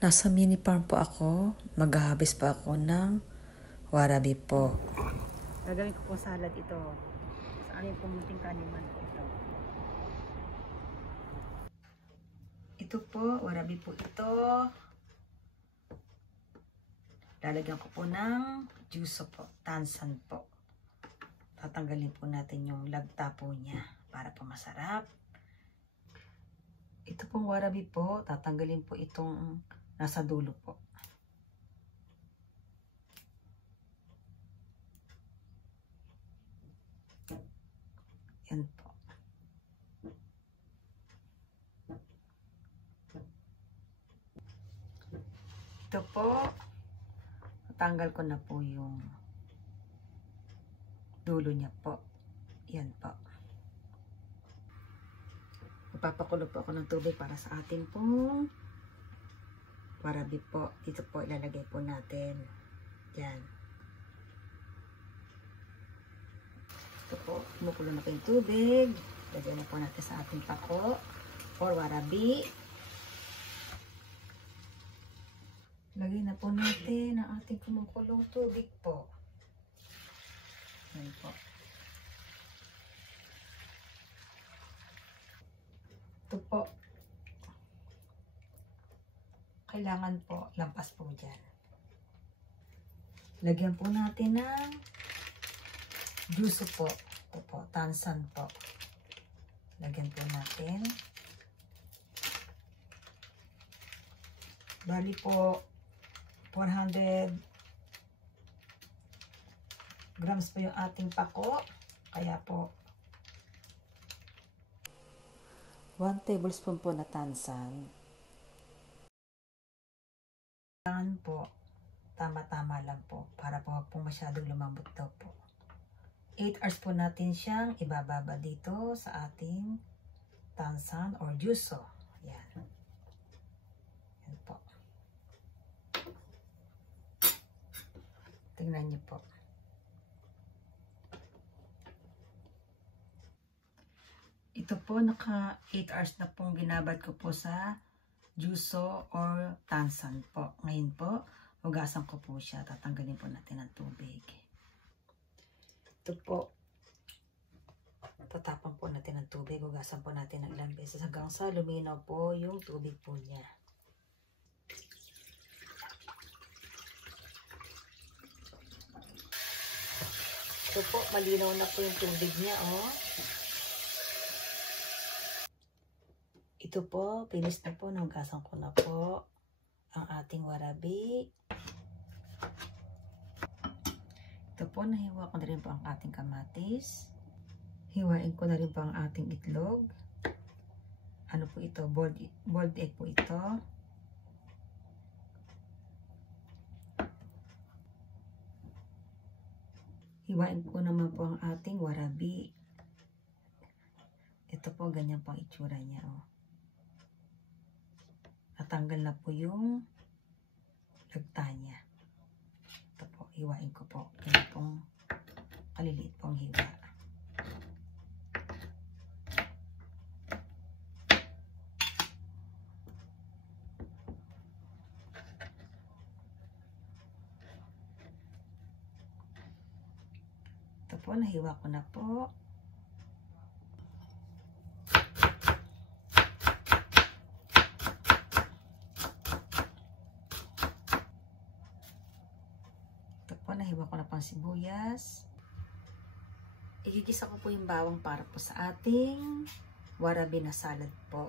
Nasa mini farm po ako. Mag-harvest pa ako ng warabi po. Gagawin ko po salad ito. Sa aming pumunting taniman po ito. Ito po, warabi po ito. Lalagyan ko po ng juice po, tansan po. Tatanggalin po natin yung lagta po niya para po masarap. Ito pong warabi po, tatanggalin po itong nasa dulo po. Yan po. Ito po, tatanggal ko na po yung dulo niya po. Yan po. Ipapakulo po ako ng tubig para sa ating pong warabi po. Dito po ilalagay po natin. Yan. Ito po, kumukulo na po yung tubig. Lagay na po natin sa ating pako or warabi. Lagay na po natin ang ating kumukulong tubig po. Yan po. Ito po. Kailangan po, lampas po dyan. Lagyan po natin ng juice po. Ito po, tansan po. Lagyan po natin. Bali po, 400 grams po yung ating pako. Kaya po, 1 tablespoon po na tansan. kailangan po, tama-tama lang po. Para po wag po masyadong lumambot daw po. 8 hours po natin siyang ibababa dito sa ating tansan or juice. Yan. Yan po. Tingnan niyo po. Ito po, naka 8 hours na pong binabad ko po sa juice or tansan po. Ngayon po, hugasan ko po siya. Tatanggalin po natin ang tubig. Ito po. Tatapon po natin ang tubig. Hugasan po natin ng ilang beses hanggang sa luminaw po yung tubig po niya. Ito po, malinaw na po yung tubig niya, oh. Ito po, finish na po. Nanggasan ko na po ang ating warabi. Ito po, nahiwa ko na rin po ang ating kamatis. Hiwain ko na rin po ang ating itlog. Ano po ito? Boiled egg po ito. Hiwain ko naman po ang ating warabi. Ito po, ganyan po ang itsura niya, oh. Natanggal na po yung lagta niya. Ito po, hiwain ko po. Ganyan pong kaliliit pong hiwa. Ito po, nahiwa ko na po. Nahiwa ko na pang sibuyas. Igigisa ko po yung bawang para po sa ating warabi na salad po.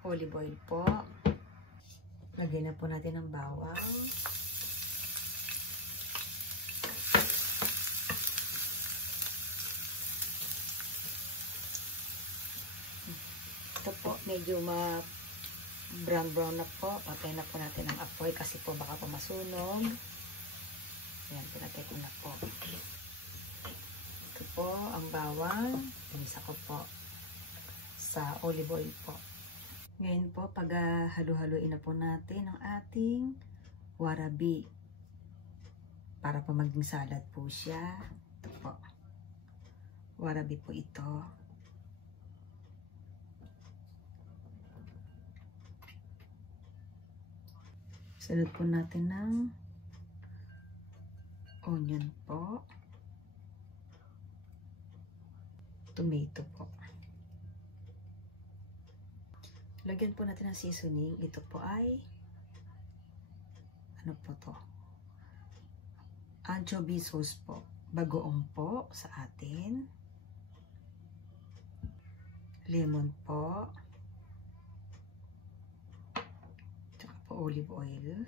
Olive oil po. Lagay na po natin ang bawang. Ito po, medyo brown na po. Patay na po natin ang apoy kasi po baka po masunog. Ayan, pinatay ko na po. Ito po ang bawang. Pinisa ko po sa olive oil po. Ngayon po, pag halu-haluin na po natin ang ating warabi. Para po maging salad po siya. Ito po. Warabi po ito. Sunod po natin ng onion po. Tomato po. Lagyan po natin ng seasoning. Ito po ay ano po to? Anchovy sauce po. Bagoong po sa atin. Lemon po. Tsaka po olive oil.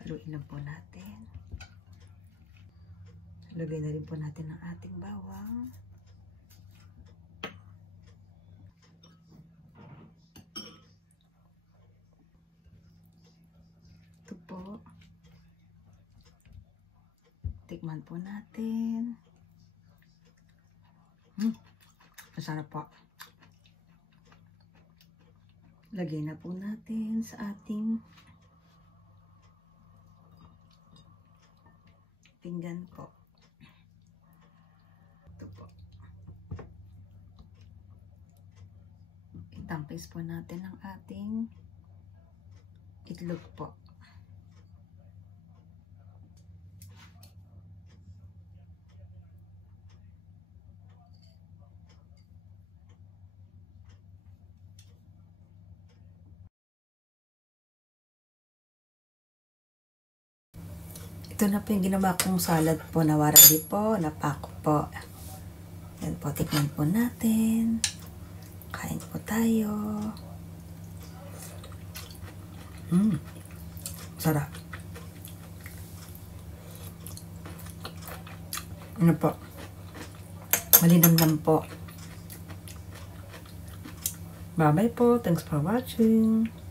Haluin lang po natin. Lagay na rin po natin ang ating bawang. Ito po. Tikman po natin. Masarap po. Lagay na po natin sa ating pinggan po. Ito po. Itampis po natin ang ating itlog po. Ito na po yung ginawa kong salad po na waragi po, na pako po. Yan po, tikman po natin. Kain po tayo. Sarap. Ano po? Malinamnam po. Bye-bye po. Thanks for watching.